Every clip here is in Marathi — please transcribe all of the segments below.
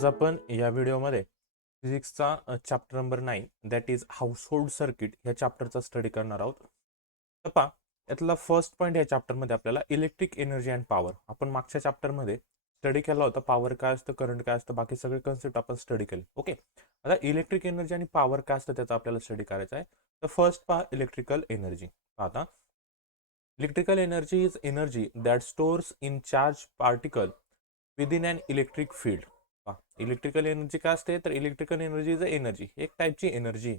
आज आपण या व्हिडिओमध्ये फिजिक्सचा chapter number 9 that is household circuit या चॅप्टरचा स्टडी करणार आहोत. तर पहा, यातला फर्स्ट पॉईंट या चॅप्टरमध्ये आपल्याला इलेक्ट्रिक एनर्जी अँड पॉवर. आपण मागच्या चॅप्टरमध्ये स्टडी केला होता. पॉवर काय असतं, करंट काय असतं, बाकी सगळे कन्सेप्ट आपण स्टडी केले. ओके, आता इलेक्ट्रिक एनर्जी आणि पॉवर काय असतं त्याचा आपल्याला स्टडी करायचा आहे. तर फर्स्ट पहा, इलेक्ट्रिकल एनर्जी. आता electrical energy is energy that stores in charge particle within an electric field. Electrical energy काय असते, तर electrical energy is a energy, एक टाईपची एनर्जी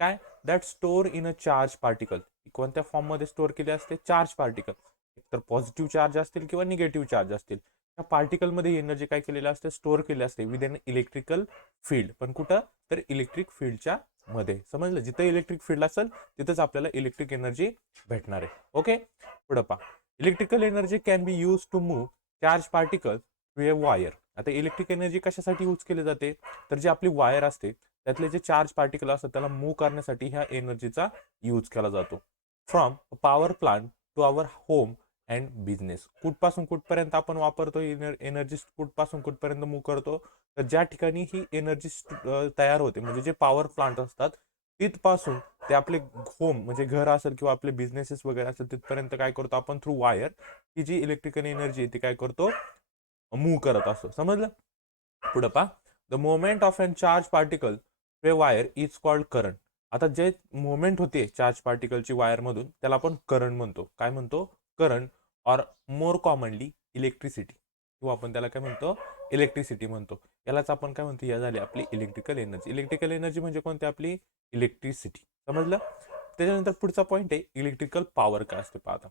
काय, that store in a charge particle. कोणत्या फॉर्ममध्ये स्टोअर केली असते, चार्ज पार्टिकल. तर पॉझिटिव्ह चार्ज असतील किंवा निगेटिव्ह चार्ज असतील, त्या पार्टिकलमध्ये ही एनर्जी काय केलेली असते, स्टोअर केली असते विदिन इलेक्ट्रिकल फील्ड. पण कुठं, तर इलेक्ट्रिक फील्डच्या मध्ये. समजलं, जिथं इलेक्ट्रिक फील्ड असेल तिथंच आपल्याला इलेक्ट्रिक एनर्जी भेटणार आहे. ओके, पुढं पहा, electrical energy can be use to move charge particle through a wire. आता इलेक्ट्रिक एनर्जी कशासाठी यूज केली जाते, तर जी आपली वायर असते त्यातले जे चार्ज पार्टिकल असतात त्याला मूव्ह करण्यासाठी ह्या एनर्जीचा यूज केला जातो. From power plant to our home and business. कुठपासून कुठपर्यंत आपण वापरतो एनर्जी, कुठपासून कुठपर्यंत मूव्ह करतो, तर ज्या ठिकाणी ही एनर्जी तयार होते म्हणजे जे पॉवर प्लांट असतात तिथपासून ते आपले होम म्हणजे घर असेल किंवा आपले बिझनेसेस वगैरे असेल तिथपर्यंत काय करतो आपण, थ्रू वायर ही जी इलेक्ट्रिकल एनर्जी ती काय करतो, मूव्ह करत असतो. समजलं, पुढे पहा, the moment of an charge particle through wire is called current. आता जे मोमेंट होते चार्ज पार्टिकलची वायरमधून त्याला आपण करंट म्हणतो. काय म्हणतो, current, or more commonly electricity, किंवा आपण त्याला काय म्हणतो, इलेक्ट्रिसिटी म्हणतो. यालाच आपण काय म्हणतो, या झाली आपली इलेक्ट्रिकल एनर्जी. इलेक्ट्रिकल एनर्जी म्हणजे कोणती, आपली इलेक्ट्रिसिटी. समजलं. त्याच्यानंतर पुढचा पॉईंट आहे इलेक्ट्रिकल पॉवर काय असते. पाहता,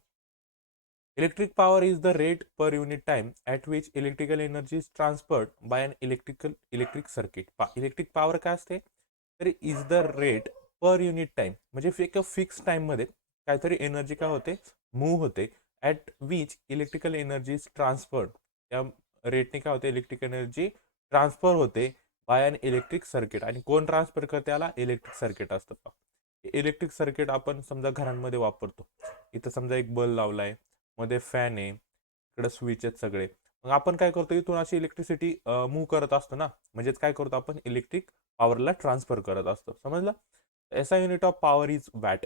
electric power is the rate per unit time at which electrical energy is transferred by an electric circuit. Electric power काय असते, तर is the rate per unit time, म्हणजे एक फिक्स टाइममध्ये काहीतरी एनर्जी काय होते, मूव्ह होते, at which electrical energy is transferred. त्या रेटने काय होते, इलेक्ट्रिक एनर्जी ट्रान्सफर होते बाय अन इलेक्ट्रिक सर्किट. आणि कोण ट्रान्सफर करते, त्याला इलेक्ट्रिक सर्किट असतं. इलेक्ट्रिक सर्किट आपण समजा घरांमध्ये वापरतो. इथं समजा एक बल्ब लावलाय, मध्ये फॅन आहे, इकडे स्विच आहेत सगळे. मग आपण काय करतो, इथून अशी इलेक्ट्रिसिटी मूव्ह करत असतो ना, म्हणजेच काय करतो आपण, इलेक्ट्रिक पॉवरला ट्रान्सफर करत असतो. समजलं. SI unit of power is watt.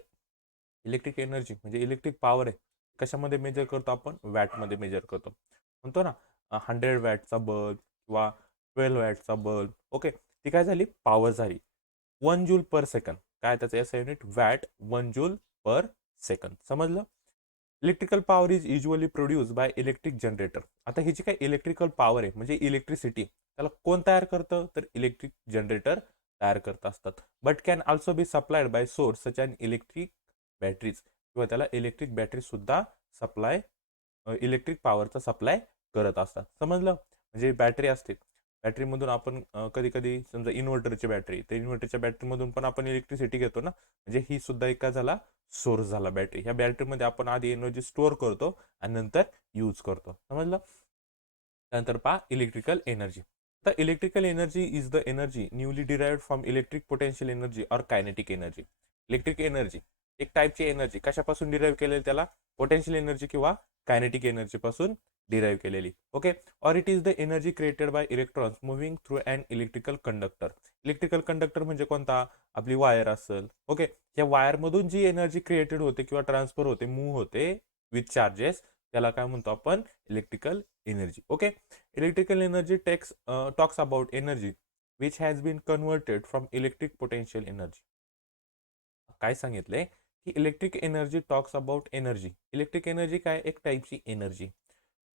Electric energy म्हणजे इलेक्ट्रिक पॉवर आहे, कशामध्ये मेजर करतो आपण, वॅटमध्ये मेजर करतो. म्हणतो ना 100 वॅटचा बल्ब किंवा 12 वॅटचा बल्ब. ओके, ती काय झाली, पॉवर झाली. 1 जूल पर सेकंड. काय त्याचं SI unit, watt, 1 joule per second. समजलं. Electrical power is usually produce by electric generator. आता ही जी काही इलेक्ट्रिकल पॉवर आहे म्हणजे इलेक्ट्रिसिटी, त्याला कोण तयार करतं, तर इलेक्ट्रिक जनरेटर तयार करत असतात. But can also be supplied by source such and electric batteries, किंवा त्याला इलेक्ट्रिक बॅटरी सुद्धा सप्लाय, इलेक्ट्रिक पॉवरचा सप्लाय करत असतात. समजलं. म्हणजे बॅटरी असते, बॅटरीमधून आपण कधी कधी समजा इन्व्हर्टरची बॅटरी, तर इन्व्हर्टरच्या बॅटरीमधून पण आपण इलेक्ट्रिसिटी घेतो ना, म्हणजे ही सुद्धा एक काय झाला, सोर्स झाला बॅटरी. ह्या बॅटरीमध्ये आपण आधी एनर्जी स्टोअर करतो आणि नंतर यूज करतो. समजलं. त्यानंतर पहा इलेक्ट्रिकल एनर्जी. तर electrical energy is the energy newly derived from electric potential energy और कायनेटिक एनर्जी. इलेक्ट्रिक एनर्जी एक टाईपची एनर्जी कशापासून डिराईव्ह केलेली, त्याला पोटेन्शियल एनर्जी किंवा कायनेटिक एनर्जी पासून डिराईव्ह केलेली. ओके, और it is the energy created by electrons moving through an electrical conductor. Electrical conductor म्हणजे कोणता, आपली वायर असेल. ओके, या वायरमधून जी एनर्जी क्रिएटेड होते किंवा ट्रान्सफर होते, मूव्ह होते विथ चार्जेस, त्याला काय म्हणतो आपण, electrical energy. Okay, electrical energy talks about energy which has been converted from electric potential energy. काय सांगितलंय की electric energy talks about energy. Electric energy काय, एक टाईपची energy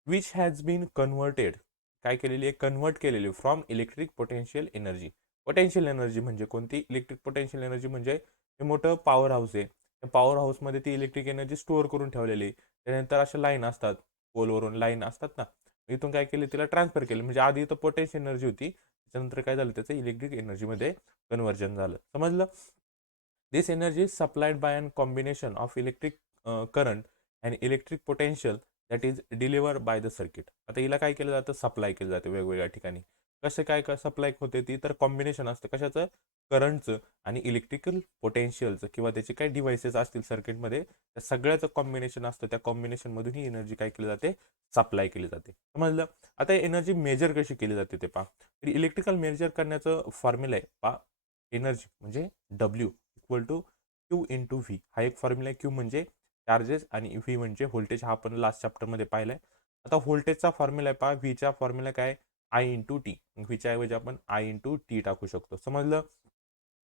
which has been converted, काय केलेली आहे, कन्व्हर्ट केलेली from electric potential energy. Potential energy म्हणजे कोणती, इलेक्ट्रिक पोटेन्शियल एनर्जी म्हणजे हे मोठं पॉवर हाऊस आहे, त्या पॉवर हाऊसमध्ये ती इलेक्ट्रिक एनर्जी स्टोअर करून ठेवलेली. त्यानंतर अशा लाईन असतात, पोलवरून लाईन असतात ना, इथून काय केली, तिला ट्रान्सफर केली. म्हणजे आधी इथं पोटेन्शियल एनर्जी होती, त्याच्यानंतर काय झालं, त्याचं इलेक्ट्रिक एनर्जीमध्ये कन्व्हर्जन झालं. समजलं. This energy is supplied by an combination of electric current and electric potential that is deliver by the circuit. आता हिला काय केलं जातं, सप्लाय केलं जाते वेगवेगळ्या ठिकाणी. कसं काय सप्लाय होते ती, तर कॉम्बिनेशन असतं कशाचं, करंटचं आणि इलेक्ट्रिकल पोटेन्शियलचं किंवा त्याचे काही डिव्हाइसेस असतील सर्किटमध्ये त्या सगळ्याचं कॉम्बिनेशन असतं. त्या कॉम्बिनेशनमधून ही एनर्जी काय केली जाते, सप्लाय केली जाते. समजलं. आता एनर्जी मेजर कशी केली जाते ते पहा. तर इलेक्ट्रिकल मेजर करण्याचं फॉर्म्युला आहे पहा. एनर्जी म्हणजे W equal to Q into V. हा एक फॉर्म्युला आहे. क्यू म्हणजे चार्जेस आणि व्ही म्हणजे व्होल्टेज. हा आपण लास्ट चॅप्टरमध्ये पाहिलाय. आता व्होल्टेजचा फॉर्म्युला आहे पहा. व्हीचा फॉर्म्युला काय, आय इंटू टी. व्हीच्या ऐवजी आपण आय इंटू टी टाकू शकतो. समजलं.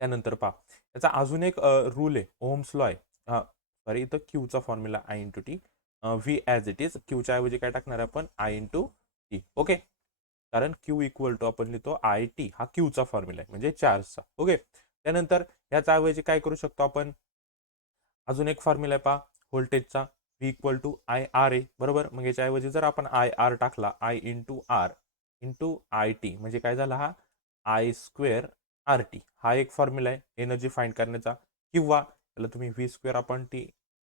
त्यानंतर पहा, याचा अजून एक रूल आहे, ओहम्स लॉ आहे. हा सॉरी, इथं क्यूचा formula I into T, V as it is. क्यूच्या ऐवजी काय टाकणार आहे आपण, आय इंटू टी. ओके, कारण क्यू इक्वल टू आपण लिहितो आय टी. हा क्यूचा फॉर्म्युला आहे म्हणजे चार्जचा. ओके, त्यानंतर याचा ऐवजी काय करू शकतो आपण, अजून एक फॉर्म्युला आहे पहा व्होल्टेजचा, V equal to I R ए. बरोबर. मग याच्याऐवजी जर आपण आय आर टाकला, I into R into I T, म्हणजे काय झाला, हा आय स्क्वेअर आर टी. हा एक फॉर्म्युला आहे एनर्जी फाइंड करण्याचा. किंवा त्याला तुम्ही व्ही स्क्वेअर आपण टी,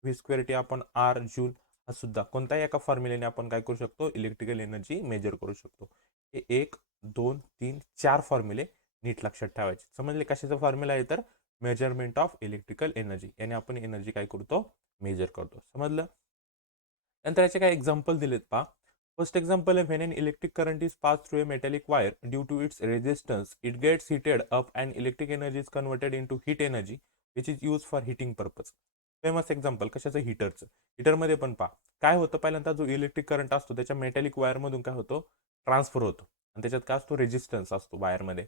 व्ही स्क्वेअर टी आपण आर जूल, हा सुद्धा कोणत्याही एका फॉर्म्युल्याने आपण काय करू शकतो, इलेक्ट्रिकल एनर्जी मेजर करू शकतो. हे 1 2 3 4 फॉर्म्युले नीट लक्षात ठेवायचे. समजले कशाचा फॉर्म्युला आहे, तर मेजरमेंट ऑफ इलेक्ट्रिकल एनर्जी. याने आपण एनर्जी काय करतो, मेजर करतो. समजलं. नंतर याचे काही एक्झाम्पल दिलेत पहा. फर्स्ट एक्झाम्पल आहे, when an electric current is pass through a metallic wire due to its resistance it gets heated up and electric energy is converted into heat energy which is use for heating purpose. Famous example कशाचं, हीटरचं. हीटरमध्ये पण पहा काय होतं, पहिल्यांदा जो इलेक्ट्रिक करंट असतो त्याच्या मेटॅलिक वायरमधून काय होतो, ट्रान्सफर होतो. आणि त्याच्यात काय असतो, रेजिस्टन्स असतो वायरमध्ये.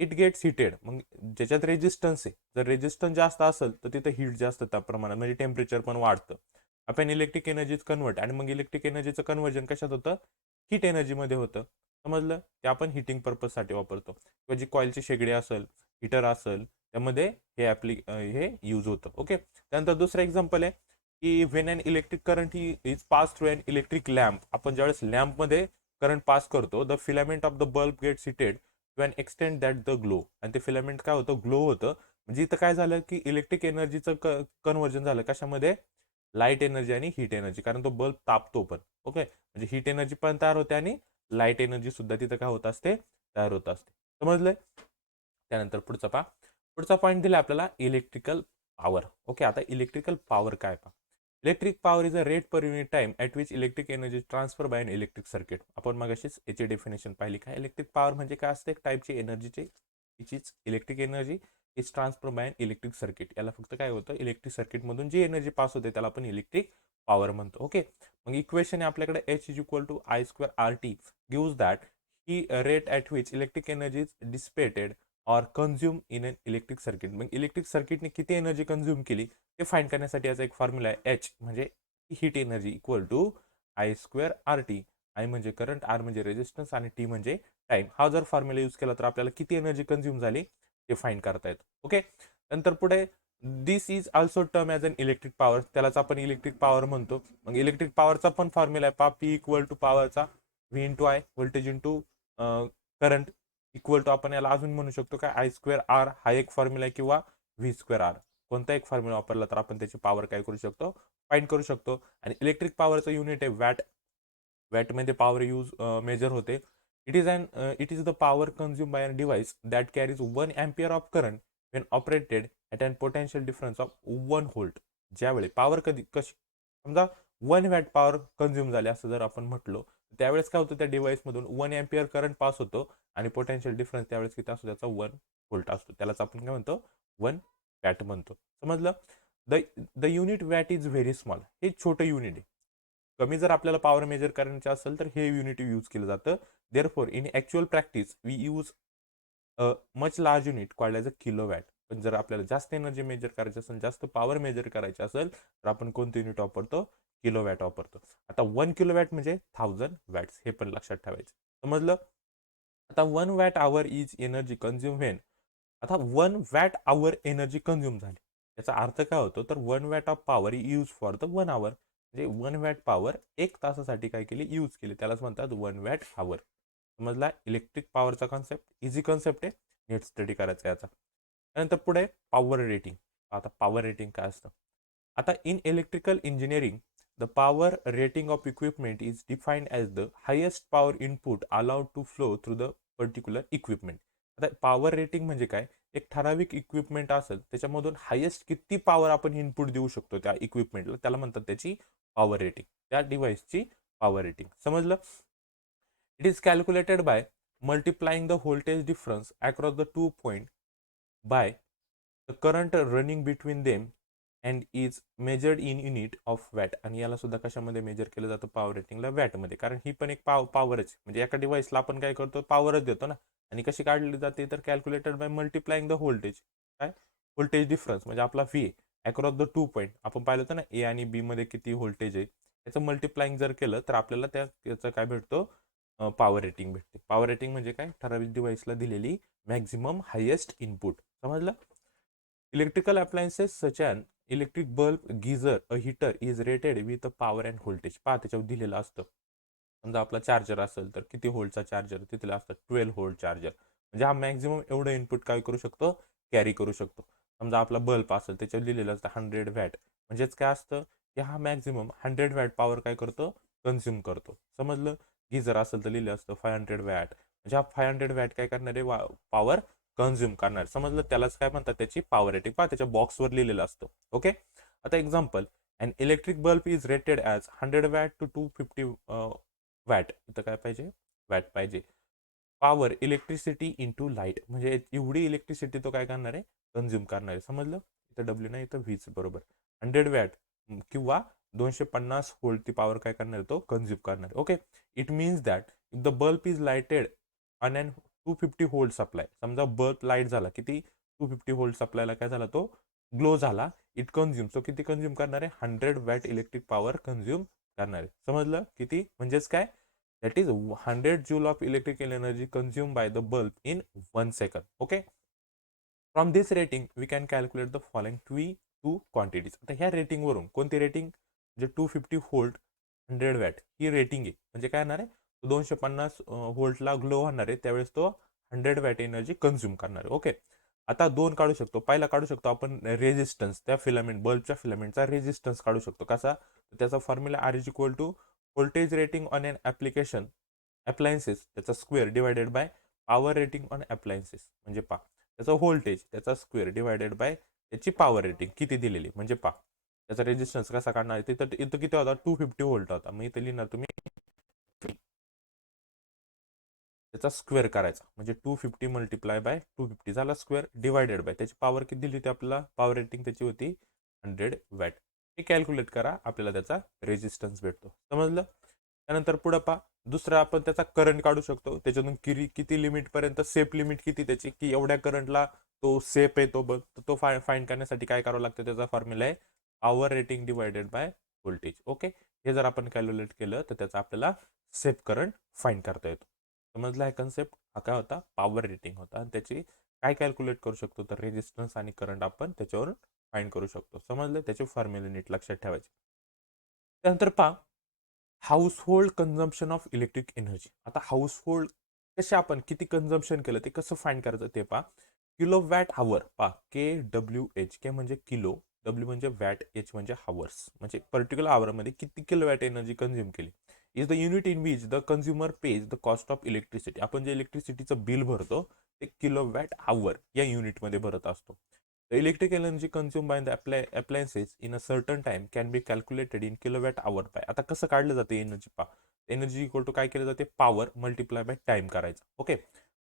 इट गेट्स हिटेड, मग ज्याच्यात रेजिस्टन्स आहे, जर रेजिस्टन्स जास्त असेल तर तिथं हीट जास्त त्या प्रमाणात, म्हणजे टेम्परेचर पण वाढतं. आपण इलेक्ट्रिक एनर्जीज कन्वर्ट, आणि मग इलेक्ट्रिक एनर्जीचं कन्वर्जन कशात होतं, हीट एनर्जीमध्ये होतं. समजलं. ते आपण हिटिंग पर्पजसाठी वापरतो. किंवा जी कॉईलची शेगडी असेल, हीटर असेल, त्यामध्ये हे यूज होतं. ओके, त्यानंतर दुसरं एक्झाम्पल आहे की व्हेन अन इलेक्ट्रिक करंट ही is pass through an electric lamp. आपण ज्यावेळेस लॅम्पमध्ये करंट पास करतो, the filament of the bulb gets heated to an extent that the glow. आणि ते फिलामेंट काय होतं, ग्लो होतं. म्हणजे इथं काय झालं की इलेक्ट्रिक एनर्जीचं कन्वर्जन झालं कशामध्ये, लाईट एनर्जी आणि हीट एनर्जी, कारण तो बल्ब तापतो पण. ओके, म्हणजे हीट एनर्जी पण तयार होते आणि लाईट एनर्जी सुद्धा तिथं काय होत असते, तयार होत असते. समजलंय. त्यानंतर पुढचा पहा. पुढचा पॉईंट दिला आपल्याला इलेक्ट्रिकल पॉवर. ओके, आता इलेक्ट्रिकल पॉवर काय पहा. Electric power is a rate per unit time at which electric energy transfer by an electric circuit. आपण मग अशीच याची डेफिनेशन पाहिली. काय इलेक्ट्रिक पॉवर म्हणजे काय असते, एक टाईपची एनर्जीची, इचीच electric energy is transfer by an electric circuit. याला फक्त काय होतं, इलेक्ट्रिक सर्किटमधून जी एनर्जी पास होते त्याला आपण इलेक्ट्रिक पॉवर म्हणतो. ओके, मग इक्वेशन आहे आपल्याकडे, H is equal to I square R T gives that the rate at which electric energy is dissipated or consume in an electric circuit. मग इलेक्ट्रिक सर्किटने किती एनर्जी कंझ्युम केली ते फाइंड करण्यासाठी याचा एक फॉर्म्युला आहे, एच म्हणजे heat energy equal to I square R T. I म्हणजे करंट, आर म्हणजे रेजिस्टन्स आणि टी म्हणजे टाइम. हा जर फॉर्म्युला यूज केला तर आपल्याला किती एनर्जी कंझ्युम झाली ते फाइंड करता येतं. ओके, नंतर पुढे this is also term as an electric power. त्यालाच आपण इलेक्ट्रिक पॉवर म्हणतो. मग इलेक्ट्रिक पॉवरचा पण फॉर्म्युला आहे पा, पी इक्वल टू पॉवरचा V into I, voltage into current equal to आपण याला अजून म्हणू शकतो काय, आय स्क्वेअर आर. हा एक फॉर्म्युला आहे, किंवा व्ही स्क्वेअर आर. कोणता एक फॉर्म्युला वापरला तर आपण त्याची पॉवर काय करू शकतो, फाइंड करू शकतो. आणि इलेक्ट्रिक पॉवरचं युनिट आहे वॅट. वॅटमध्ये पॉवर यूज मेजर होते. It is the power consume by an device that carries 1 ampere of current when operated at an potential difference of 1 volt. ज्यावेळी पॉवर कशी समजा 1 वॅट पॉवर कंझ्युम झाले असं जर आपण म्हटलो, त्यावेळेस काय होतं, त्या डिव्हाइसमधून 1 अँपियर करंट पास होतो आणि पोटेन्शियल डिफरन्स त्यावेळेस किती असतो, त्याचा 1 व्होल्ट असतो. त्यालाच आपण काय म्हणतो, 1 वॅट म्हणतो. समजलं. The the unit watt is very small. हे छोटं युनिट आहे. कमी जर आपल्याला पॉवर मेजर करायचे असेल तर हे युनिट यूज केलं जातं. Therefore in actual practice we use much large unit called as a kilowatt. पण जर आपल्याला जास्त एनर्जी मेजर करायची असेल, जास्त पॉवर मेजर करायची असेल तर आपण कोणतं युनिट वापरतो, किलोवॅट वापरतो. आता 1 किलोवॅट म्हणजे 1000 वॅट्स, हे पण लक्षात ठेवायचं. समजलं. आता 1 watt our is energy consume when. आता 1 वॅट आवर एनर्जी कंझ्युम झाली, याचा अर्थ काय होतो, तर 1 watt of power use for the 1 आवर. म्हणजे 1 वॅट पॉवर 1 तासासाठी काय केली, यूज केली. त्यालाच म्हणतात 1 वॅट आवर. समजला. इलेक्ट्रिक पॉवरचा कॉन्सेप्ट इझी कॉन्सेप्ट आहे, नीट स्टडी करायचा याचा. त्यानंतर पुढे पॉवर रेटिंग. आता पॉवर रेटिंग काय असतं. आता in electrical engineering the power rating of equipment is defined as the highest power input allowed to flow through the particular equipment. आता पॉवर रेटिंग म्हणजे काय, एक ठराविक इक्विपमेंट असेल त्याच्यामधून हायेस्ट किती पॉवर आपण इनपुट देऊ शकतो त्या इक्विपमेंटला, त्याला म्हणतात त्याची पॉवर रेटिंग, त्या डिव्हाइसची पॉवर रेटिंग. समजलं? It is calculated by multiplying the voltage difference across the 2 point by the current running between them and is measured in unit of watt. आणि याला सुद्धा कशामध्ये मेजर केलं जातं? पॉवर रेटिंगला वॅटमध्ये, कारण ही पण एक पॉवरच म्हणजे एका डिव्हाइसला आपण काय करतो? पॉवरच देतो ना. आणि कशी काढली जाते? तर calculated by multiplying the voltage. काय? व्होल्टेज डिफरन्स म्हणजे आपला व्ही अक्रॉस द 2 पॉइंट. आपण पाहिलं होतं ना ए आणि बी मध्ये किती व्होल्टेज आहे, त्याचं मल्टिप्लाइंग जर केलं तर आपल्याला त्याचं काय भेटतो? पॉवर रेटिंग भेटते. पॉवर रेटिंग म्हणजे काय? ठराविक डिव्हाइसला दिलेली मॅक्झिमम हायेस्ट इनपुट. समजलं? Electrical appliances such an electric bulb, geyser, a heater is rated with a power and voltage. पहा त्याच्यावर दिलेलं असतं. समजा आपला चार्जर असेल तर किती व्होल्टचा चार्जर तिथलं असतं? 12 व्होल्ट चार्जर. म्हणजे हा मॅक्झिमम एवढं इनपुट काय करू शकतो? कॅरी करू शकतो. समजा आपला बल्ब असेल त्याच्यावर लिहिलेलं असतं 100 वॅट. म्हणजेच काय असतं की हा मॅक्झिमम 100 वॅट पॉवर काय करतो? कन्झ्युम करतो. समजलं? गीझर असेल तर लिहिलं असतं 500 वॅट. म्हणजे हा 500 वॅट काय करणार आहे? पॉवर कन्झ्युम करणार. समजलं? त्यालाच काय म्हणतात? त्याची पॉवर रेटिंग. पहा त्याच्या बॉक्सवर लिहिलेलं असतं. ओके. आता example, an electric bulb is rated as 100 watt to 250 watt. इथं काय पाहिजे? वॅट पाहिजे. पॉवर इलेक्ट्रिसिटी इंटू लाईट, म्हणजे एवढी इलेक्ट्रिसिटी तो काय करणार आहे? कन्झ्युम करणार आहे. समजलं? इथं डब्ल्यू नाही, इथं व्हीच बरोबर. 100 वॅट किंवा 250 व्होल्ट ती पॉवर काय करणार आहे? तो कन्झ्युम करणार आहे. Okay. It means that if the bulb is lighted on an 250 volt supply. समजा बल्ब लाईट झाला, किती? 250 व्होल्ट सप्लायला काय झाला? तो ग्लो झाला. इट कन्झ्युम, तो किती कन्झ्युम करणार आहे? 100 वॅट इलेक्ट्रिक पॉवर कन्झ्युम करणार आहे. समजलं? किती म्हणजेच काय? That is 100 joule of electrical energy consume by the bulb in 1 second. Okay. From this rating we can calculate the following two quantities. आता ह्या रेटिंगवरून, कोणती रेटिंग? म्हणजे 250 व्होल्ट 100 वॅट ही रेटिंग आहे. म्हणजे काय येणार आहे? 250 व्होल्टला ग्लो होणार आहे, त्यावेळेस तो 100 वॅट एनर्जी कन्झ्युम करणार आहे. ओके. आता दोन काढू शकतो. पहिला काढू शकतो आपण रेजिस्टन्स, त्या फिलामेंट बल्बच्या फिलामेंटचा रेजिस्टन्स काढू शकतो. कसा? त्याचा formula R is equal to voltage rating on an application appliances त्याचा square divided by power rating on appliances. म्हणजे पा त्याचा व्होल्टेज त्याचा स्क्वेअर डिवायडेड बाय त्याची पॉवर रेटिंग किती दिलेली. म्हणजे पा त्याचा रेजिस्टन्स कसा काढणार? तिथं इथं किती होता? 250 व्होल्ट होता. मग इथे लिहिणार तुम्ही त्याचा स्क्वेअर करायचा, म्हणजे 250 मल्टिप्लाय बाय 250 झाला स्क्वेअर डिवायडेड बाय त्याची पॉवर किती दिली होती आपल्याला? पॉवर रेटिंग त्याची होती 100 वॅट. हे कॅल्क्युलेट करा, आपल्याला त्याचा रेजिस्टन्स भेटतो. समजलं? त्यानंतर पुढं पा दुसरा आपण त्याचा करंट काढू शकतो. त्याच्यातून किती लिमिटपर्यंत सेफ लिमिट किती त्याची, की एवढ्या करंटला तो सेफ आहे तो फाईंड करण्यासाठी काय करावं लागतं? त्याचा फॉर्म्युला आहे power rating divided by voltage. Okay. हे जर आपण कॅल्क्युलेट केलं तर त्याचा आपल्याला सेफ करंट फाईंड करता येतो. समजला आहे कन्सेप्ट? हा काय होता? पॉवर रेटिंग होता. आणि त्याची काय कॅल्क्युलेट करू शकतो? तर रेजिस्टन्स आणि करंट आपण त्याच्यावर फाईंड करू शकतो. समजलं? त्याचे फॉर्म्युले नीट लक्षात ठेवायचे. त्यानंतर पहा household consumption of electric energy. आता हाऊसहोल्ड कसे आपण किती कन्झम्पशन केलं ते कसं फाईंड करायचं ते पहा. किलो वॅट आवर पहा, KWH. के म्हणजे किलो, डब्ल्यू म्हणजे वॅट, एच म्हणजे हावर्स. म्हणजे पर्टिक्युलर आवरमध्ये किती किलो वॅट एनर्जी कन्झ्युम केली. Is the unit in which the consumer page the cost of electricity. आपण जे इलेक्ट्रिसिटीचं बिल भरतो ते किलो वॅट आवर या युनिटमध्ये भरत असतो. The electric energy consume by the appliances in a certain time can be calculated in kilowatt hour by. आता कसं काढलं जाते एनर्जी? पा एनर्जी इक्वल टू काय केलं जाते? पॉवर मल्टिप्लाय बाय टाइम करायचं. ओके.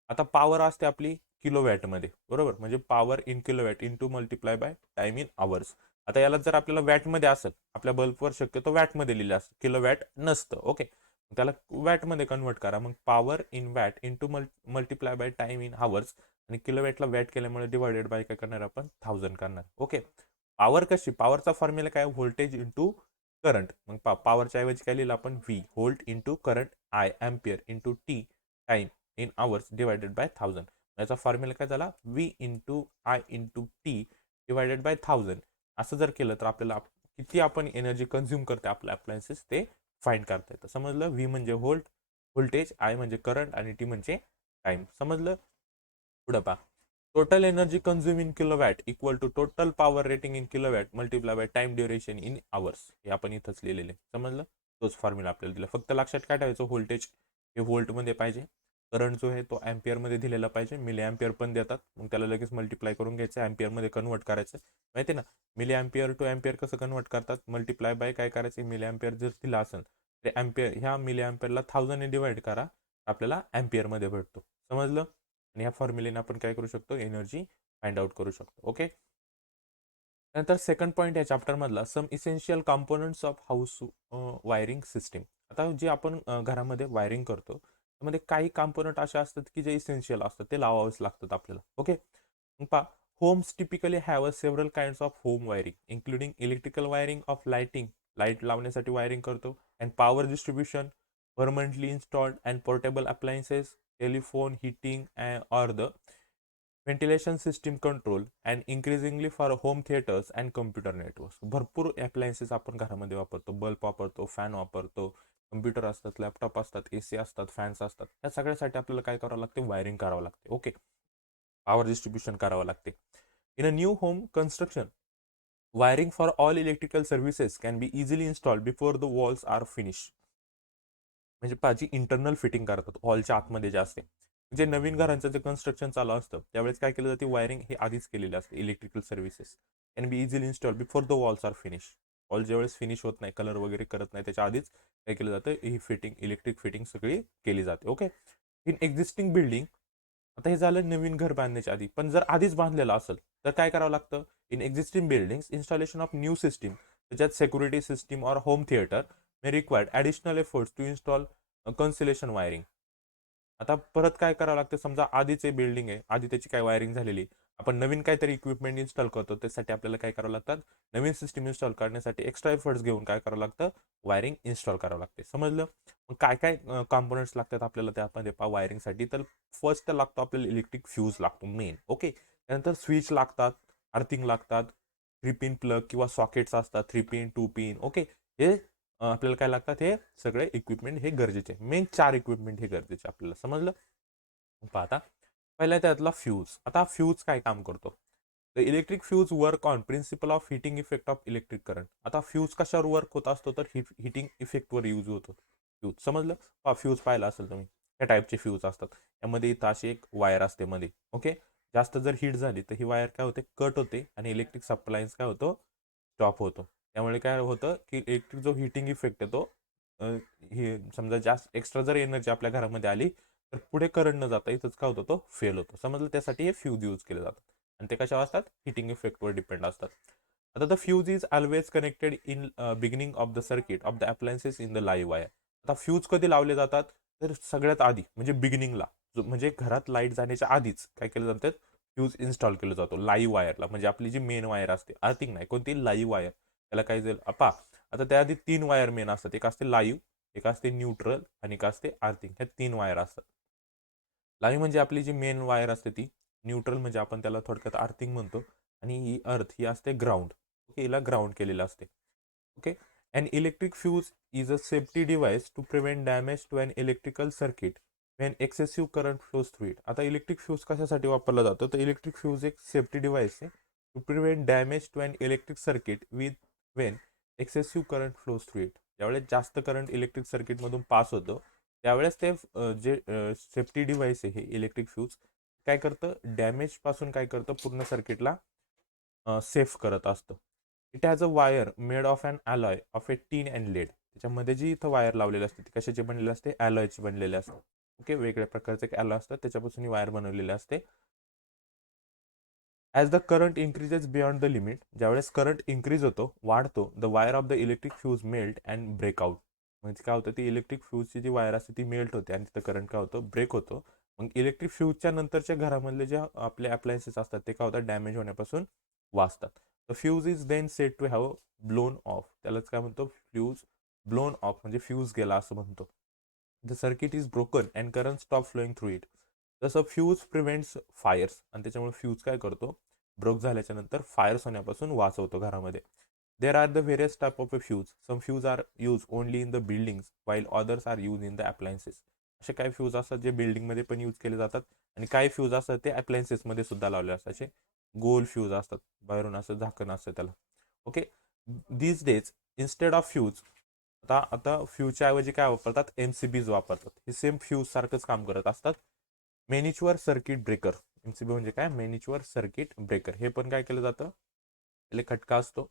आता पॉवर असते आपली किलोवॅटमध्ये, बरोबर? म्हणजे power in kilowatt into multiply by time in hours. आता याला जर आपल्याला वॅटमध्ये असेल, आपल्या बल्बवर शक्यतो वॅटमध्ये लिहिलं असतं, किलोवॅट नसतं. ओके. त्याला वॅटमध्ये कन्वर्ट करा. मग power in watt into multiply by time in hours. आणि किलोवॅटला वॅट केल्यामुळे डिवायडेड बाय काय करणार आपण? 1000 करणार. ओके. पॉवर कशी? पॉवरचा फॉर्म्युला काय? Voltage into current. मग पॉवरच्या ऐवजी काय लिहिलं आपण? V volt into current I ampere into T time in hours divided by 1000. याचा फॉर्म्युला काय झाला? V into I into T divided by 1000. असं जर केलं तर आपल्याला किती आपण एनर्जी कन्झ्युम करते आपल्या अप्लायन्सेस ते फाईंड करता येतं. समजलं? व्ही म्हणजे व्होल्टेज, आय म्हणजे करंट आणि टी म्हणजे टाइम. समजलं? पुढे पहा total energy consume in kilowatt equal to total power rating in kilowatt multiply by time duration in hours. हे आपण इथंच लिहिलेले. समजलं? तोच फॉर्म्युला आपल्याला दिला. फक्त लक्षात काय ठेवायचं? व्होल्टेज हे व्होल्टमध्ये पाहिजे करंट जो आहे तो ॲम्पियरमध्ये दिलेला पाहिजे. मिली ॲम्पियर पण देतात, मग त्याला लगेच मल्टिप्लाय करून घ्यायचं, ॲम्पियरमध्ये कन्वर्ट करायचं. माहिती आहे ना, मिली ॲम्पियर टू ॲम्पियर कसं कन्वर्ट करतात, मल्टिप्लाय बाय काय करायचं, मिली ॲम्पियर जर दिला असेल तर ॲम्पियर, ह्या मिली ॲम्पियरला 1000ने डिवाइड करा, आपल्याला ॲम्पियरमध्ये भेटतो. समजलं. आणि ह्या फॉर्म्युलेने आपण काय करू शकतो, एनर्जी फाइंड आउट करू शकतो. ओके. नंतर सेकंड पॉईंट या चॅप्टरमधला some essential components of house wiring system. आता जे आपण घरामध्ये वायरिंग करतो त्यामध्ये काही कॉम्पोनंट असे असतात की जे इसेन्शियल असतात, ते लावावेच लागतात आपल्याला. ओके. पहा, homes typically have a several kinds of home wiring including electrical wiring of lighting, light लावण्यासाठी वायरिंग करतो, and power distribution, permanently installed and portable appliances, telephone, heating or the ventilation system control and increasingly for home theaters and computer networks. भरपूर ॲप्लायन्सेस आपण घरामध्ये वापरतो, बल्ब वापरतो, फॅन वापरतो, कम्प्युटर असतात, लॅपटॉप असतात, AC असतात, फॅन्स असतात. या सगळ्यासाठी आपल्याला काय करावं लागते, वायरिंग करावं लागते. ओके. पॉवर डिस्ट्रीब्युशन करावं लागते. In a new home construction, wiring for all electrical services can be easily installed before the walls are finish. म्हणजे पाची इंटरनल फिटिंग करतात हॉलच्या आतमध्ये जे असते. जे नवीन घरांचं जे कन्स्ट्रक्शन चालू असतं त्यावेळेस काय केलं जाते, वायरिंग हे आधीच केलेलं असते. Electrical services can be easily install before the walls are finish. Wall ज्यावेळेस फिनिश होत नाही, कलर वगैरे करत नाही, त्याच्या आधीच काय केलं जातं, ही फिटिंग, इलेक्ट्रिक फिटिंग सगळी केली जाते. ओके. इन एक्झिस्टिंग बिल्डिंग, आता हे झालं नवीन घर बांधण्याच्या आधी, पण जर आधीच बांधलेलं असेल तर काय करावं लागतं, in existing buildings installation of new system त्याच्यात security system or home theater may required additional efforts to install conciliation wiring. आता परत काय करावं लागतं, समजा आधीचे बिल्डिंग आहे, आधी त्याची काय वायरिंग झालेली, आपण नवीन काहीतरी इक्विपमेंट इन्स्टॉल करतो, त्यासाठी आपल्याला काय करावं लागतात, नवीन सिस्टीम इन्स्टॉल करण्यासाठी एक्स्ट्रा एफर्ट्स घेऊन काय करावं लागतं, वायरिंग इन्स्टॉल करावं लागते. समजलं. मग काय काय कॉम्पोनंट्स लागतात आपल्याला त्यामध्ये वायरिंगसाठी, तर फर्स्ट लागतो आपल्याला इलेक्ट्रिक फ्यूज लागतो मेन. ओके. त्यानंतर स्विच लागतात, अर्थिंग लागतात, 3 पिन प्लग किंवा सॉकेट्स असतात, 3 पिन 2 पिन. ओके. हे आपल्याला काय लागतात, हे सगळे इक्विपमेंट हे गरजेचे, मेन 4 इक्विपमेंट हे गरजेचे आपल्याला. समजलं. आता पहिला त्यातला फ्यूज. आता फ्यूज काय काम करतो, the electric fuse work on principle of heating effect of electric current. आता फ्यूज कशावर वर्क होत असतो, तर हिटिंग इफेक्टवर यूज होतो फ्यूज. समजलं. फ्यूज पाहिला असेल तुम्ही, त्या टाईपचे फ्यूज असतात. त्यामध्ये इथं अशी एक वायर असते मध्ये. ओके. जास्त जर हीट झाली तर ही वायर काय होते, कट होते आणि इलेक्ट्रिक सप्लायन्स काय होतो, स्टॉप होतो. त्यामुळे काय होतं की इलेक्ट्रिक जो हिटिंग इफेक्ट आहे तो हे समजा जास्त एक्स्ट्रा जर एनर्जी आपल्या घरामध्ये आली तर पुढे करंट न जाता इथंच काय होतं, तो फेल होतो. समजलं. त्यासाठी हे फ्यूज यूज केले जातात आणि ते कशावर असतात, हिटिंग इफेक्टवर डिपेंड असतात. आता the fuse is always connected in beginning of the circuit of the appliances in the live wire. आता फ्यूज कधी लावले जातात, तर सगळ्यात आधी म्हणजे बिगिनिंगला, म्हणजे घरात लाईट जाण्याच्या आधीच काय केलं जातं, फ्यूज इन्स्टॉल केला जातो लाईव्ह वायरला. म्हणजे आपली जी मेन वायर असते, अर्थिंग नाही, कोणती लाईव्ह वायर, त्याला काय जाईल आपा. आता त्याआधी 3 वायर मेन असतात, एक असते लाईव्ह, एक असते न्यूट्रल आणि एक असते अर्थिंग. ह्या 3 वायर असतात. लाईव्ह म्हणजे आपली जी मेन वायर असते ती, न्यूट्रल म्हणजे आपण त्याला थोडक्यात अर्थिंग म्हणतो, आणि ही अर्थ ही असते ग्राउंड. ओके. हिला ग्राउंड केलेलं असते. Okay. An electric fuse is a safety device to prevent damage to an electrical circuit when excessive current flows through it. आता इलेक्ट्रिक फ्यूज कशासाठी वापरला जातो, तर इलेक्ट्रिक फ्यूज एक सेफ्टी डिव्हाइस आहे to prevent damage to an electric circuit with when excessive current flows through it. ज्यावेळेस जास्त करंट इलेक्ट्रिक सर्किटमधून पास होतो त्यावेळेस ते जे सेफ्टी डिव्हाइस आहे हे इलेक्ट्रिक फ्यूज काय करतं, डॅमेजपासून काय करतं, पूर्ण सर्किटला सेफ करत असतं. It has a wire made of an alloy of a tin and lead. त्याच्यामध्ये जी इथं वायर लावलेली असते ती कशाची बनलेली असते, अलॉयची बनलेली असते. ओके. वेगळ्या प्रकारचे एक अलॉय असतात, त्याच्यापासून ही वायर बनवलेली असते. As the current increases beyond the limit, ज्यावेळेस करंट इन्क्रीज होतो, वाढतो, the wire of the electric fuse melt and break out. म्हणजे काय होतं, ती इलेक्ट्रिक फ्यूजची जी वायर असते ती मेल्ट होते आणि तिथं करंट काय होतं, ब्रेक होतो. मग इलेक्ट्रिक फ्यूजच्या नंतरच्या घरामधले जे आपले अप्लायन्सेस असतात ते काय होतात, डॅमेज होण्यापासून वाचतात. The fuse is then set to have blown off. त्यालाच काय म्हणतो, फ्यूज ब्लोन ऑफ, म्हणजे फ्यूज गेला असं म्हणतो. The circuit is broken and current stop flowing through it. जसं फ्यूज प्रिव्हेंट्स फायर्स, आणि त्याच्यामुळे फ्यूज काय करतो, ब्रोक झाल्याच्या नंतर फायर्स होण्यापासून वाचवतो घरामध्ये. There are the various type of a fuse. Some fuse are use only in the buildings while others are use in the appliances. असे काही फ्यूज असतात जे बिल्डिंगमध्ये पण यूज केले जातात, आणि काही फ्यूज असतात ते अप्लायन्सेसमध्ये सुद्धा लावले असतात. असे गोल फ्यूज असतात, बाहेरून असं झाकण असतं त्याला. Okay. These days instead of fuse आता फ्यूजच्या ऐवजी काय वापरतात, MCBs वापरतात. हे सेम फ्यूज सारखंच काम करत असतात. मिनिच्युअर सर्किट ब्रेकर, MCB म्हणजे काय, मिनिच्युअर सर्किट ब्रेकर. हे पण काय केलं जातं, त्याला खटका असतो,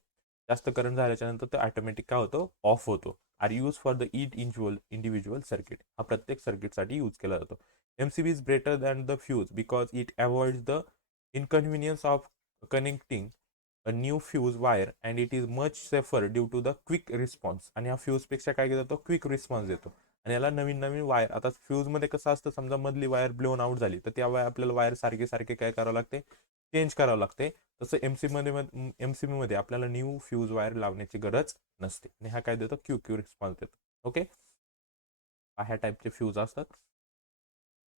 जास्त करंट झाल्याच्या नंतर तो ऑटोमॅटिक काय होतो, ऑफ होतो. Are use for the individual circuit. हा प्रत्येक सर्किटसाठी यूज केला जातो. MCB is better than the fuse because it avoids the inconvenience of connecting a new fuse wire and it is much safer due to the quick response. आणि हा फ्यूजपेक्षा काय देतो, क्विक रिस्पॉन्स देतो. आणि याला नवीन नवीन वायर, आता फ्यूजमध्ये कसं असतं, समजा मधली वायर ब्लोन आउट झाली तर त्या आपल्याला वायर सारखे सारखे काय करावं लागते, चेंज करावं लागते. तसं MCB मध्ये आपल्याला न्यू फ्यूज वायर लावण्याची गरज नसते. आणि हा काय देतो, क्यू रिस्पॉन्स देतो. ओके, ह्या टाईपचे फ्यूज असतात.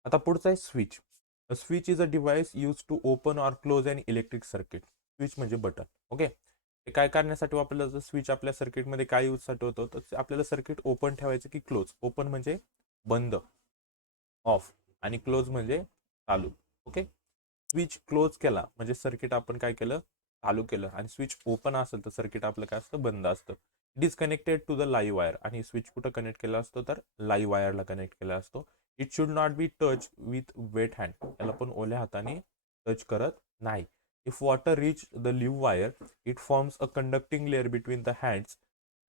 आता पुढचा आहे switch. Switch is a device use to open or close an electric circuit. Switch म्हणजे बटन. ओके, हे काय करण्यासाठी वापरलं जातं, स्विच आपल्या सर्किटमध्ये काय यूजसाठी होतं, तर आपल्याला सर्किट ओपन ठेवायचं की क्लोज. ओपन म्हणजे बंद, ऑफ, आणि क्लोज म्हणजे चालू. ओके, स्विच क्लोज केला म्हणजे सर्किट आपण काय केलं, चालू केलं. आणि स्विच ओपन असेल तर सर्किट आपलं काय असतं, बंद असतं. It is connected to the live wire. आणि स्विच कुठं कनेक्ट केला असतो, तर लाईव्ह वायरला कनेक्ट केला असतो. It should not be touch with wet hand. याला पण ओल्या हाताने टच करत नाही. If water reach the live wire it forms a conducting layer between the hands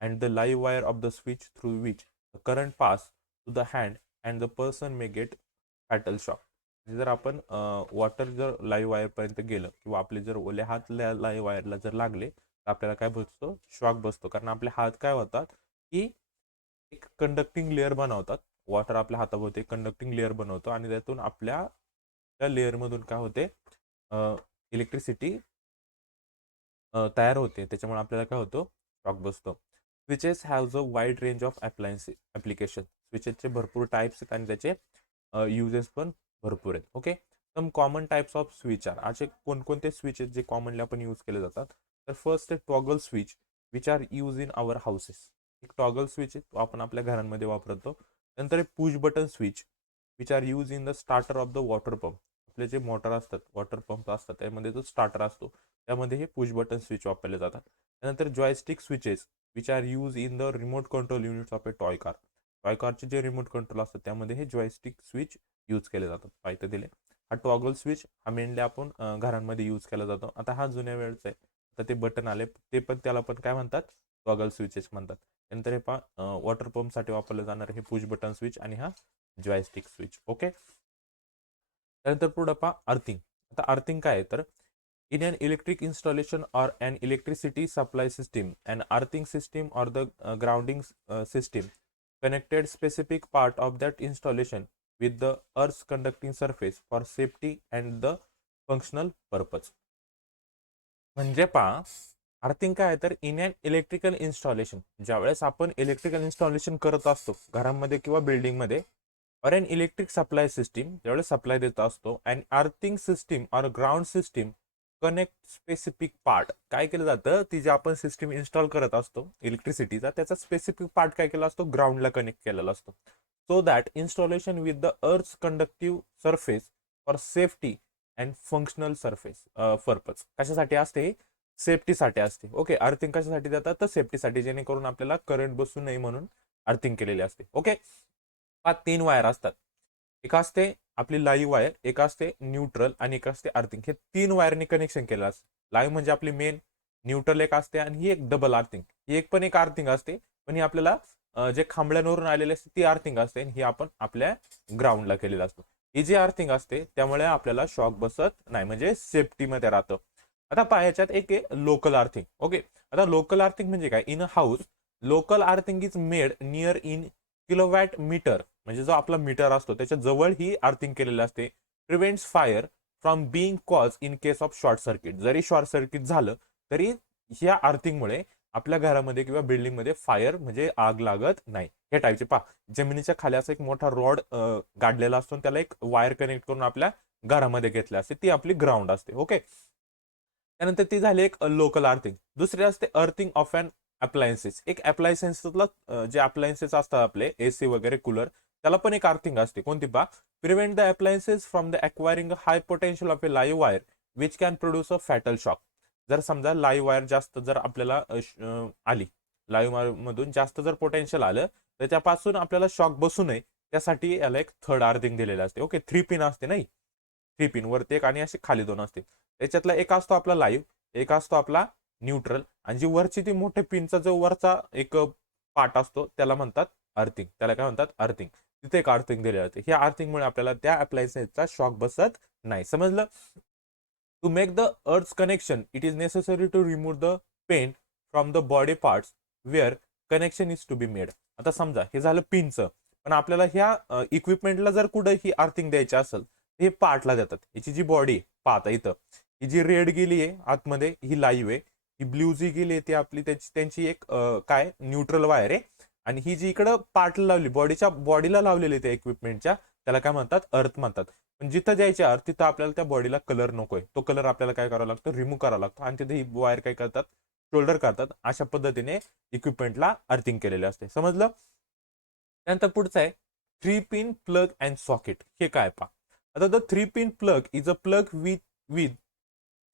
and the live wire of the switch through which the current pass to the hand and the person may gate fatal shock. जर आपण वॉटर जर लाईव्ह वायरपर्यंत गेलं किंवा आपले जर ओले हात लाईव्ह वायरला जर लागले तर आपल्याला काय बसतो, शॉक बसतो. कारण आपले हात काय होतात की एक कंडक्टिंग लेअर बनवतात. वॉटर आपल्या हाताभोवती कंडक्टिंग लेअर बनवतो आणि त्यातून आपल्या त्या लेअरमधून काय होते, इलेक्ट्रिसिटी तयार होते. त्याच्यामुळे आपल्याला काय होतो, शॉक बसतो. Switches haves a wide range of application. स्विचेसचे भरपूर टाईप्स आहेत आणि त्याचे युजेस पण भरपूर आहेत. Okay, some common types of switch are. असे कोणकोणते स्विच आहेत जे कॉमनली आपण यूज केले जातात, तर फर्स्ट आहे toggle switch which are use in our houses. एक टॉगल स्विच आहे, तो आपण आपल्या घरांमध्ये वापरतो. नंतर एक push button switch which are use in the starter of the water pump. आपले जे मोटर असतात, वॉटर पंप असतात, त्यामध्ये जो स्टार्टर असतो त्यामध्ये हे पुश बटन स्विच वापरले जातात. त्यानंतर joystick switches which are use in the remote control units of A toy car. Toy कारचे जे रिमोट कंट्रोल असतात त्यामध्ये हे जॉयस्टिक स्विच यूज केले जातात. पाहिजे दिले. हा टॉगल स्विच हा मेनली आपण घरांमध्ये यूज केला जातो. आता हा जुन्या वेळचा आहे, आता ते बटन आले ते पण, त्याला पण काय म्हणतात, टॉगल स्विचेस म्हणतात. नंतर हे वॉटर पंपसाठी वापरलं जाणार हे पुश बटन स्विच आणि हा जॉयस्टिक स्विच. ओके, त्यानंतर पुढे अर्थिंग. आता अर्थिंग काय आहे, तर in an electric installation or an electricity supply system an earthing system or the grounding system connected specific part of that installation with the earth's conducting surface for safety and the functional purpose. म्हणजे अर्थिंग काय आहे, तर इन अन इलेक्ट्रिकल इन्स्टॉलेशन, ज्यावेळेस आपण इलेक्ट्रिकल इन्स्टॉलेशन करत असतो घरामध्ये किंवा बिल्डिंगमध्ये, और एन इलेक्ट्रिक सप्लाय सिस्टीम, ज्यावेळेस सप्लाय देत असतो, अँड अर्थिंग सिस्टीम और ground system connect specific part. काय केलं जातं, ती जे आपण सिस्टीम इन्स्टॉल करत असतो इलेक्ट्रिसिटीचा, त्याचा स्पेसिफिक पार्ट काय केला असतो, ग्राउंडला कनेक्ट केलेला असतो. So that installation with the earth conductive surface for safety and functional surface purpose. कशासाठी असते, सेफ्टीसाठी असते. ओके, अर्थिंग कशासाठी देतात, तर सेफ्टीसाठी, जेणेकरून आपल्याला करंट बसू नये म्हणून अर्थिंग केलेली असते. ओके, 3 वायर असतात. एक असते आपली लाईव्ह वायर, एक असते न्यूट्रल आणि एक असते अर्थिंग. हे 3 वायरने कनेक्शन केलं असतं. लाईव्ह म्हणजे आपली मेन, न्यूट्रल एक असते आणि ही एक डबल अर्थिंग. ही एक पण एक अर्थिंग असते, पण ही आपल्याला जे खांबळ्यांवरून आलेले असते ती अर्थिंग असते आणि ही आपण आपल्या ग्राउंडला केलेलं असतो. ही जी अर्थिंग असते त्यामुळे आपल्याला शॉक बसत नाही, म्हणजे सेफ्टीमध्ये राहतं. आता याच्यात एक आहे लोकल अर्थिंग. ओके, आता लोकल अर्थिंग म्हणजे काय, in a house local earthing is made near in kilowatt meter. म्हणजे जो आपला मीटर असतो त्याच्या जवळ ही अर्थिंग केलेली असते. Prevents fire from Bing cause in case of short circuit. जरी शॉर्ट सर्किट झालं तरी ह्या अर्थिंगमुळे आपल्या घरामध्ये किंवा बिल्डिंगमध्ये फायर म्हणजे आग लागत नाही. हे टाईपचे जमिनीच्या खाली असं एक मोठा रॉड गाडलेला असतो, त्याला एक वायर कनेक्ट करून आपल्या घरामध्ये घेतले असते, ती आपली ग्राउंड असते. ओके, त्यानंतर ती झाली एक लोकल अर्थिंग. दुसरी असते अर्थिंग ऑफ अन अप्लायन्सेस. एक अप्लायन्सेसला जे अप्लायन्सेस असतात आपले एसी वगैरे कूलर, त्याला पण एक अर्थिंग असते. कोणती prevent the appliances from the acquiring high potential of A live wire which can produce a fatal shock. जर समजा लाईव्ह वायर जास्त जर आपल्याला आली लाईव्ह मधून जास्त जर पोटेन्शियल आलं तर त्यापासून आपल्याला शॉक बसू नये त्यासाठी याला एक थर्ड अर्थिंग दिलेलं असते. ओके, 3 पिन असते नाही, 3 पिन वरती एक आणि असे खाली 2 असते. त्याच्यातला एक असतो आपला लाईव्ह, एक असतो आपला न्यूट्रल, आणि जी वरची ती मोठे पिनचा जो वरचा एक पार्ट असतो त्याला म्हणतात अर्थिंग. त्याला काय म्हणतात? अर्थिंग. तिथे एक अर्थिंग दिले जाते. ह्या अर्थिंगमुळे आपल्याला त्या अप्लायन्सेसचा शॉक बसत नाही. समजलं? To make the earth connection it is necessary to remove the pain from the body parts where connection is to be made. आता समजा हे झालं पिनचं, पण आपल्याला ह्या इक्विपमेंटला जर कुठं ही अर्थिंग द्यायची असेल हे पार्टला देतात. याची जी बॉडी पाहता इथं, ही जी रेड गेली आहे आतमध्ये ही लाईव्ह आहे, ही ब्ल्यू जी गेली आहे ती आपली त्यांची एक काय न्यूट्रल वायर आहे, आणि ही जी इकडं पार्टला लावली बॉडीच्या बॉडीला लावलेली त्या इक्विपमेंटच्या त्याला काय म्हणतात? अर्थ म्हणतात. पण जिथं द्यायचे अर्थ तिथं आपल्याला त्या बॉडीला कलर नकोय, तो कलर आपल्याला काय करावा लागतो? रिमूव्ह करावा लागतो, आणि तिथे ही वायर काय करतात? शोल्डर करतात. अशा पद्धतीने इक्विपमेंटला अर्थिंग केलेले असते. समजलं? त्यानंतर पुढचं आहे 3 पिन प्लग अँड सॉकेट. हे काय पहा. आता the 3 pin plug is a plug with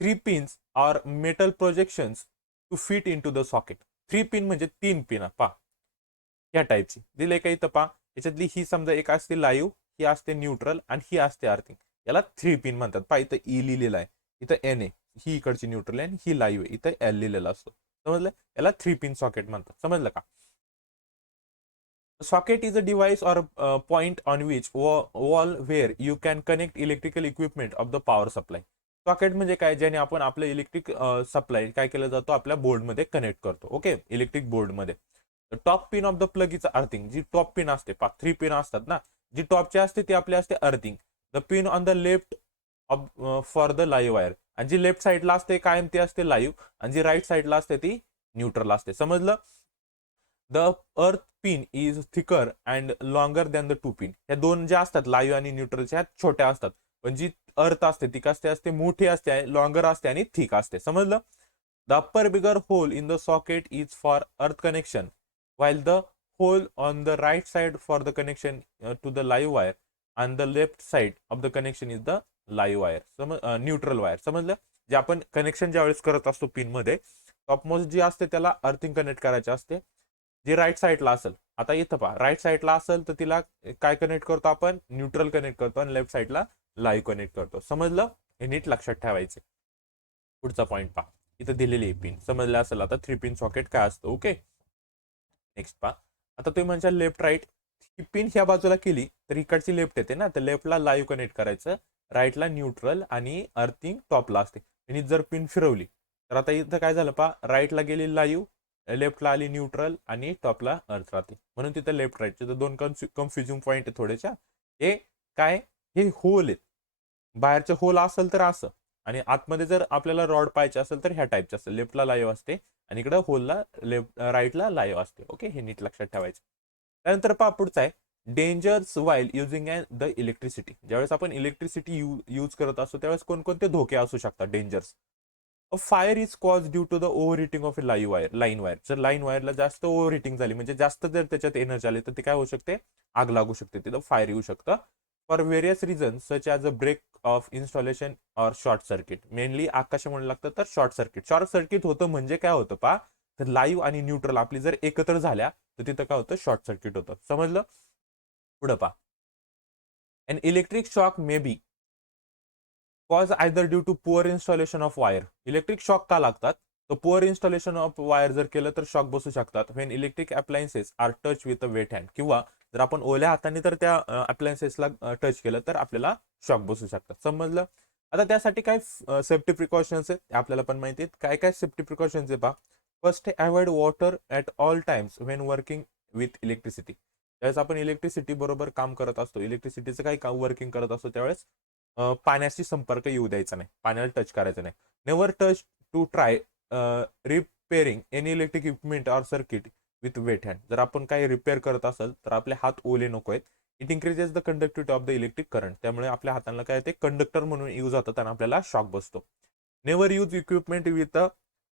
3 pins or metal projections to fit in to the socket. 3 pin म्हणजे 3 पिन पहा ह्या टाईपची दिले का इथं पहा. याच्यातली ही समजा एक असते लाईव्ह, ही असते न्यूट्रल, आणि ही असते अर्थिंग. याला 3 पिन म्हणतात. पहा इथं ई लिहिलेलं आहे, इथं एन आहे, ही इकडची न्यूट्रल आहे, आणि ही लाईव्ह आहे, इथं एल लिहिलेला असतो. समजलं? याला 3 पिन सॉकेट म्हणतात. समजलं का? Socket is a device or point on which wall where you can connect electrical equipment of the power supply. Socket म्हणजे काय? ज्याने आपण आपलं इलेक्ट्रिक सप्लाय काय केलं जातो? आपल्या बोर्डमध्ये कनेक्ट करतो. ओके, इलेक्ट्रिक बोर्डमध्ये. Top pin of the plug is earthing. जी टॉप पिन असते, 3 पिन असतात ना, जी टॉपची असते ती आपली असते earthing. The pin on the left of for the live wire, आणि जी लेफ्ट साईडला असते कायम ती असते लाईव्ह, आणि जी राईट साईडला असते ती न्यूट्रल असते. समजलं? The earth pin is thicker and longer than the 2 pin. या दोन ज्या असतात लाईव्ह आणि न्यूट्रलच्या छोट्या असतात, पण जी अर्थ असते ती कसते असते? मोठी असते, लॉंगर असते, आणि थिक असते. समजलं? The upper bigger hole in the socket is for earth connection, while the hole on the right side for the connection to the live wire and the left side of the connection is the live wire. Neutral wire. समजलं? जे आपण कनेक्शन ज्यावेळेस करत असतो पिन मध्ये, टॉपमोस्ट जी असते त्याला अर्थिंग कनेक्ट करायचे असते. जे राईट साईडला असेल, आता इथं पहा, राईट साईडला असेल तर तिला काय कनेक्ट करतो आपण? न्यूट्रल कनेक्ट करतो, आणि लेफ्ट साईडला लाईव्ह कनेक्ट करतो. समजलं? हे नीट लक्षात ठेवायचे. पुढचा पॉईंट पहा, इथं दिलेली आहे पिन. समजलं असेल आता 3 पिन सॉकेट काय असतं. ओके, नेक्स्ट पहा. आता तुम्ही म्हणजे लेफ्ट राईट, ही पिन ह्या बाजूला केली तर इकडची लेफ्ट येते ना, तर लेफ्टला लाईव्ह कनेक्ट करायचं, राईटला न्यूट्रल, आणि अर्थिंग टॉपला असते. आणि जर पिन फिरवली तर आता इथं काय झालं पहा, राईटला गेली लाईव्ह, लेफ्टला आली न्यूट्रल, आणि टॉपला अर्थ राहते. म्हणून तिथं लेफ्ट राईट तर दोन कन्फ्युजिंग पॉईंट आहे थोड्याशा. हे काय? हे होल आहेत. बाहेरचे होल असेल तर असं, आणि आतमध्ये जर आपल्याला रॉड पाहायचे असेल तर ह्या टाईपचे असेल. लेफ्टला लाईव्ह असते, आणि इकडं होलला राईटला लाईव्ह असते. ओके, हे नीट लक्षात ठेवायचं. त्यानंतर पहा पुढचा आहे dangers while using the electricity. ज्यावेळेस आपण इलेक्ट्रिसिटी यूज करत असतो त्यावेळेस कोणकोणते धोके असू शकतात? Dangers. Fire is cause due to the overheating of a line wire. जर लाईन वायरला जास्त ओव्हर हिटिंग झाली, म्हणजे जास्त जर त्याच्यात एनर्जी आली, तर ते काय होऊ शकते? आग लागू शकते, तिथं फायर येऊ शकतं. For various reason such as a break of installation or short circuit. Mainly आग कशामुळे लागतं? तर शॉर्ट सर्किट. शॉर्ट सर्किट होतं म्हणजे काय होतं पहा, तर लाईव्ह आणि न्यूट्रल आपली जर एकत्र झाल्या तर तिथं काय होतं? शॉर्ट सर्किट होतं. समजलं? पुढं पहा. An electric shock may be cause either due to poor installation of wire. Electric shock का लागतात? तर पुअर इन्स्टॉलेशन ऑफ वायर जर केलं तर शॉक बसू शकतात. When electric appliances are touch with a wet hand, किंवा जर आपण ओल्या हाताने तर त्या अप्लायन्सेसला टच केलं तर आपल्याला शॉक बसू शकतात. समजलं? आता त्यासाठी काय सेफ्टी प्रिकॉशन्स आहेत आपल्याला पण माहिती आहेत. काय काय सेफ्टी प्रिकॉशन्स आहे पहा. First, avoid water at all times when working with electricity. त्यावेळेस आपण इलेक्ट्रिसिटी बरोबर काम करत असतो, इलेक्ट्रिसिटीचं काही काम वर्किंग करत असतो, त्यावेळेस पाण्याशी संपर्क येऊ द्यायचा नाही, पाण्याला टच करायचं नाही. Never touch to try repairing any electric equipment or circuit with wet hand. जर आपण काही रिपेअर करत असेल तर आपले हात ओले नको आहेत. It increases the conductivity of the electric current. त्यामुळे आपल्या हाताला काय ते कंडक्टर म्हणून यूज होतात, आणि आपल्याला शॉक बसतो. Never use equipment with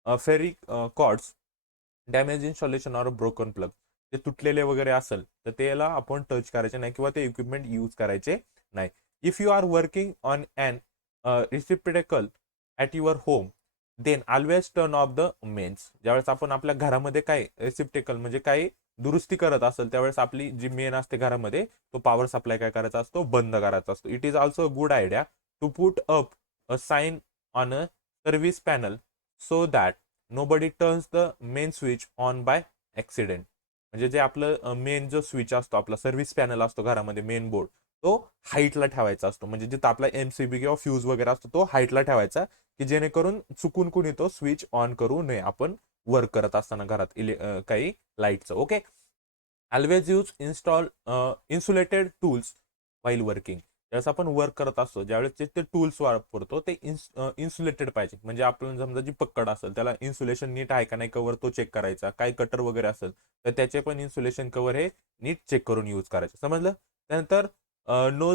frayed cords, damage installation or broken plug. ते तुटलेले वगैरे असेल तर त्याला आपण टच करायचे नाही, किंवा ते इक्विपमेंट यूज करायचे नाही. If you are working on an receptacle at your home, then always turn off the mains. ज्यावेळेस आपण आपल्या घरामध्ये काय रेसिप्टेकल म्हणजे काही दुरुस्ती करत असेल त्यावेळेस आपली जी मेन असते घरामध्ये तो पॉवर सप्लाय काय करायचा असतो, बंद करायचा असतो. It is also a good idea to put up a sign on a service panel so that nobody turns the main switch on by accident. म्हणजे जे आपलं मेन जो स्विच असतो, आपला सर्व्हिस पॅनल असतो घरामध्ये, मेन बोर्ड, तो हाईटला ठेवायचा असतो. म्हणजे जिथं आपला एमसीबी किंवा फ्यूज वगैरे असतो तो हाईटला ठेवायचा, की जेणेकरून चुकून कुणी तो स्विच ऑन करू नये आपण वर्क करत असताना घरात काही लाईटचं. Okay. Always use insulated tools while working. ज्यावेळेस आपण वर्क करत असतो ज्यावेळेस ते टूल्स वापरतो ते इन्सुलेटेड पाहिजे. म्हणजे आपण समजा जी पक्कड असेल त्याला इन्सुलेशन नीट आहे का नाही कवर तो चेक करायचा. काय कटर वगैरे असेल तर त्याचे पण इन्सुलेशन कवर हे नीट चेक करून यूज करायचे. समजलं. त्यानंतर know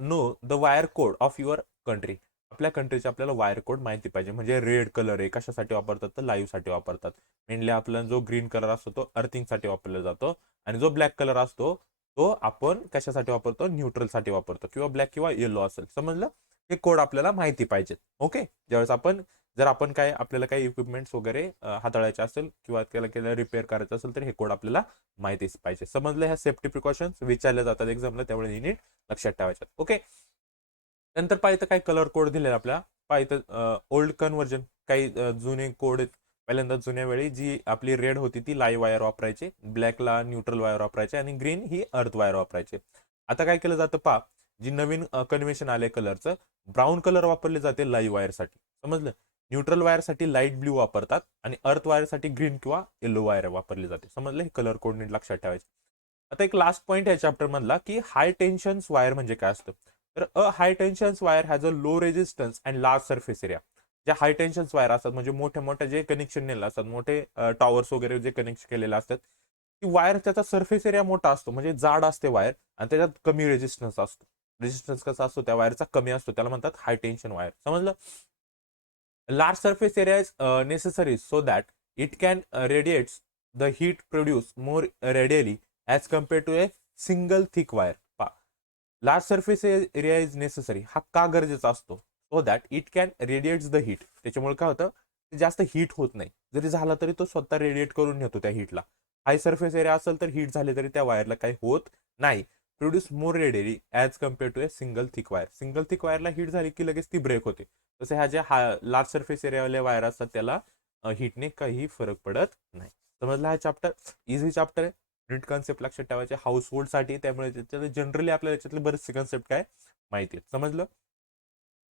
know the wire code of your country. आपल्या कंट्रीचे आपल्याला वायर कोड माहिती पाहिजे. म्हणजे रेड कलर आहे कशासाठी वापरतात तर लाईव्हसाठी वापरतात. मेनली आपला जो ग्रीन कलर असतो तो अर्थिंगसाठी वापरला जातो आणि जो ब्लॅक कलर असतो तो आपण कशासाठी वापरतो, न्यूट्रलसाठी वापरतो किंवा ब्लॅक किंवा येलो असेल. समजलं. हे कोड आपल्याला माहिती पाहिजेत. ओके. ज्यावेळेस आपण जर आपण काय आपल्याला काही इक्विपमेंट्स वगैरे हाताळायचे असेल किंवा त्याला रिपेअर करायचं असेल तर हे कोड आपल्याला माहितीच पाहिजे. समजलं. ह्या सेफ्टी प्रिकॉशन्स विचारल्या जातात एक्झामला त्यामुळे नीट लक्षात ठेवायचं. ओके. नंतर पाहिजे काय कलर कोड दिले आपल्या पाहिजे ओल्ड कन्व्हर्जन काही जुने कोड आहेत. पहिल्यांदा जुन्या वेळी जी आपली रेड होती ती लाईव्ह वायर वापरायची, ब्लॅकला न्यूट्रल वायर वापरायचे आणि ग्रीन ही अर्थ वायर वापरायचे. आता काय केलं जातं पा, जी नवीन कन्व्हेन्शन आले कलरचं, ब्राऊन कलर वापरले जाते लाईव्ह वायरसाठी. समजलं. न्यूट्रल वायरसाठी लाईट ब्ल्यू वापरतात आणि अर्थ वायरसाठी ग्रीन किंवा येलो वायर वापरली जाते. समजलं. हे कलर कोड नीट लक्षात ठेवायचे. आता एक लास्ट पॉईंट आहे चॅप्टर मधला की हाय टेन्शन वायर म्हणजे काय असतं. तर a high tension wire has a low resistance and large surface area. ज्या हाय टेन्शन वायर असतात म्हणजे मोठे मोठे जे कनेक्शन नेले असतात, मोठे टॉवर्स वगैरे जे कनेक्ट केलेले असतात, ती वायर त्याचा सरफेस एरिया मोठा असतो म्हणजे जाड असते वायर आणि त्याच्यात कमी रेजिस्टन्स असतो. रेजिस्टन्स कसा असतो त्या वायरचा कमी असतो, त्याला म्हणतात हाय टेन्शन वायर. समजलं. Large surface area is necessary so that it can radiates the heat produced more readily as compared to a single thick wire. Large surface area is necessary हा का गरजेचा असतो, so that it can radiates the heat. त्याच्यामुळे काय होतं, जास्त हीट होत नाही. जरी झाला तरी तो स्वतः रेडिएट करून घेतो त्या हीटला. हाय सरफेस एरिया असेल तर हीट झाली तरी त्या वायरला काही होत नाही. Produce more readily as compare to a single thick wire. Single thick वायरला हीट झाली की लगेच ती ब्रेक होते. तसे ह्या ज्या लार्ज सरफेस एरियावाले वायर असतात त्याला हीटने काही फरक पडत नाही. समजला. हा चॅप्टर इझी चॅप्टर आहे. नीट कन्सेप्ट लक्षात ठेवायचे हाऊस होल्डसाठी. त्यामुळे त्याच्यात जनरली आपल्याला याच्यातले बरेचसे कन्सेप्ट काय माहिती आहेत. समजलं.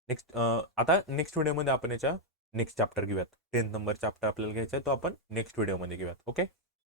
नेक्स्ट आता नेक्स्ट व्हिडिओमध्ये आपण याच्या नेक्स्ट चॅप्टर घेऊयात. 10th नंबर चॅप्टर आपल्याला घ्यायचा आहे तो आपण नेक्स्ट व्हिडिओमध्ये घेऊयात. ओके.